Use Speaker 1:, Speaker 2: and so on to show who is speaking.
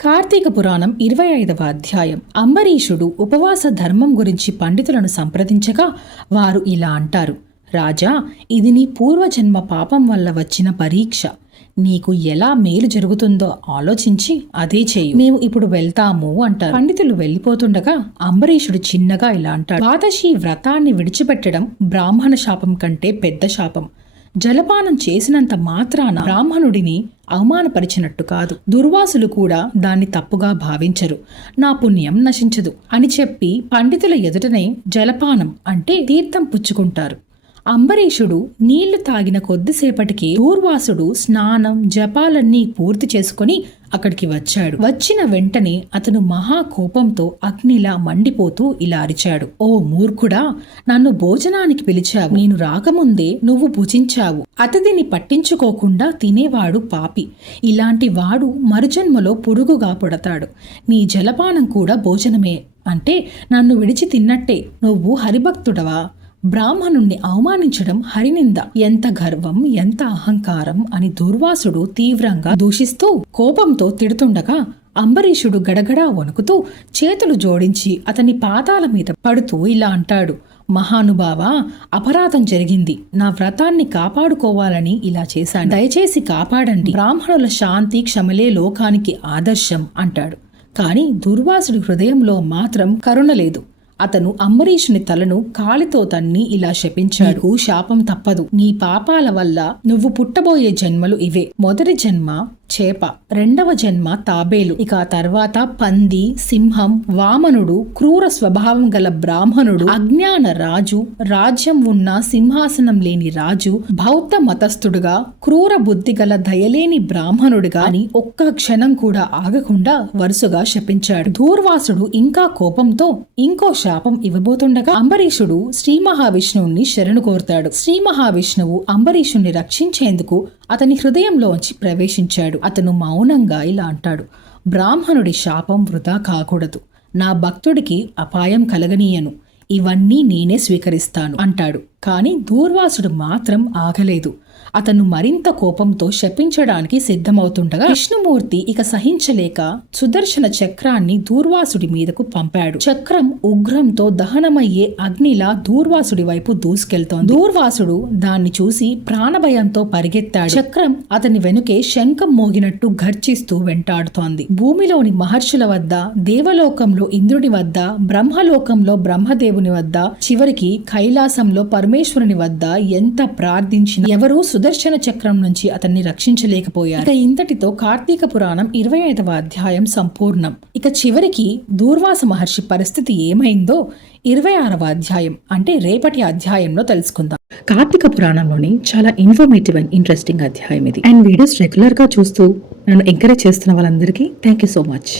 Speaker 1: కార్తీక పురాణం ఇరవై ఐదవ అధ్యాయం. అంబరీషుడు ఉపవాస ధర్మం గురించి పండితులను సంప్రదించగా వారు ఇలా అంటారు. రాజా ఇది నీ పూర్వజన్మ పాపం వల్ల వచ్చిన పరీక్ష. నీకు ఎలా మేలు జరుగుతుందో ఆలోచించి అదే చేయి. మేము ఇప్పుడు వెళ్తాము అంటారు. పండితులు వెళ్ళిపోతుండగా అంబరీషుడు చిన్నగా ఇలా అంటాడు. ద్వాదశి వ్రతాన్ని విడిచిపెట్టడం బ్రాహ్మణ శాపం కంటే పెద్ద శాపం. జలపానం చేసినంత మాత్రాన బ్రాహ్మణుడిని అవమానపరిచినట్టు కాదు. దుర్వాసులు కూడా దాన్ని తప్పుగా భావించరు. నా పుణ్యం నశించదు అని చెప్పి పండితుల ఎదుటనే జలపానం అంటే తీర్థం పుచ్చుకుంటారు. అంబరీషుడు నీళ్ళు తాగిన కొద్దిసేపటికి దూర్వాసుడు స్నానం జపాలన్నీ పూర్తి చేసుకుని అక్కడికి వచ్చాడు. వచ్చిన వెంటనే అతను మహా కోపంతో అగ్నిలా మండిపోతూ ఇలా అరిచాడు. ఓ మూర్ఖుడా నన్ను భోజనానికి పిలిచావు. నేను రాకముందే నువ్వు భుజించావు. అతిథిని పట్టించుకోకుండా తినేవాడు పాపి. ఇలాంటి వాడు మరుజన్మలో పురుగుగా పుడతాడు. నీ జలపానం కూడా భోజనమే. అంటే నన్ను విడిచి తిన్నట్టే. నువ్వు హరిభక్తుడవా? బ్రాహ్మణుణ్ణి అవమానించడం హరినింద. ఎంత గర్వం ఎంత అహంకారం అని దుర్వాసుడు తీవ్రంగా దూషిస్తూ కోపంతో తిడుతుండగా అంబరీషుడు గడగడా వణుకుతూ చేతులు జోడించి అతని పాదాల మీద పడుతూ ఇలా అంటాడు మహానుభావ అపరాధం జరిగింది. నా వ్రతాన్ని కాపాడుకోవాలని ఇలా చేశాను. దయచేసి కాపాడండి. బ్రాహ్మణుల శాంతి క్షమలే లోకానికి ఆదర్శం అంటాడు. కానీ దుర్వాసుడి హృదయంలో మాత్రం కరుణ లేదు. అతను అంబరీషుని తలను కాలితో తన్ని ఇలా శపించాడు. శాపం తప్పదు. నీ పాపాల వల్ల నువ్వు పుట్టబోయే జన్మలు ఇవే. మొదటి జన్మ చేప రెండవ జన్మ తాబేలు. ఇక ఆ తర్వాత పంది సింహం వామనుడు క్రూర స్వభావం గల బ్రాహ్మణుడు అజ్ఞాన రాజు రాజ్యం ఉన్న సింహాసనం లేని రాజు బౌద్ధ మతస్థుడుగా క్రూర బుద్ధి గల దయలేని బ్రాహ్మణుడిగా అని ఒక్క క్షణం కూడా ఆగకుండా వరుసగా శపించాడు. దూర్వాసుడు ఇంకా కోపంతో ఇంకో శాపం ఇవ్వబోతుండగా అంబరీషుడు శ్రీ మహావిష్ణువుని శరణు కోరుతాడు. శ్రీ మహావిష్ణువు అంబరీషుణ్ణి రక్షించేందుకు అతని హృదయంలోంచి ప్రవేశించాడు. అతను మౌనంగా ఇలా అంటాడు బ్రాహ్మణుడి శాపం వృధా కాకూడదు. నా భక్తుడికి అపాయం కలగనీయను. ఇవన్నీ నేనే స్వీకరిస్తాను అంటాడు. కానీ దూర్వాసుడు మాత్రం ఆగలేదు. అతను మరింత కోపంతో శపించడానికి సిద్ధమవుతుండగా విష్ణుమూర్తి ఇక సహించలేక సుదర్శన చక్రాన్ని దూర్వాసుడి మీదకు పంపాడు. చక్రం ఉగ్రంతో దహనమయ్యే అగ్నిలా దూర్వాసుడి వైపు దూసుకెళ్తోంది. దూర్వాసుడు దాన్ని చూసి ప్రాణభయంతో పరిగెత్తాడు. చక్రం అతని వెనుకే శంఖం మోగినట్టు గర్జిస్తూ వెంటాడుతోంది. భూమిలోని మహర్షుల వద్ద దేవలోకంలో ఇంద్రుడి వద్ద బ్రహ్మలోకంలో బ్రహ్మదేవుని వద్ద చివరికి కైలాసంలో పరమేశ్వరుని వద్ద ఎంత ప్రార్థించినా ఎవరూ సుదర్శన చక్రం నుంచి అతన్ని రక్షించలేకపోయారు. ఇక ఇంతటితో కార్తీక పురాణం ఇరవై ఐదవ అధ్యాయం సంపూర్ణం. ఇక చివరికి దూర్వాస మహర్షి పరిస్థితి ఏమైందో ఇరవై ఆరవ అధ్యాయం అంటే రేపటి అధ్యాయంలో తెలుసుకుందాం. కార్తీక పురాణంలోని చాలా ఇన్ఫర్మేటివ్ అండ్ ఇంట్రెస్టింగ్ అధ్యాయం ఇది. అండ్ వీడియోస్ రెగ్యులర్గా చూస్తూ నన్ను ఎంకరేజ్ చేస్తున్న వాళ్ళందరికీ థ్యాంక్ యూ సో మచ్